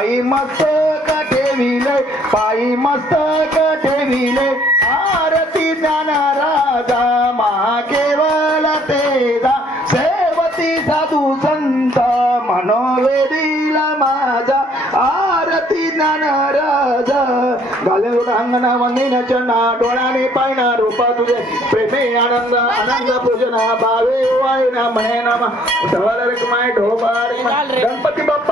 पायी मस्तक ठेविले पायी मस्तक ठेविले आरती ज्ञाना राजा महाकेवल तेजा सेवती साधू संत मनोवेदीला माझा आरती ज्ञान राजा घाले अंगणा वंदिन चरणा डोळ्याने पायना रूपा तुझे प्रेमे आनंद आनंद पूजना भावे वायना म्हणे नम धवल रकमाय ढोबार गणपती बाप्पा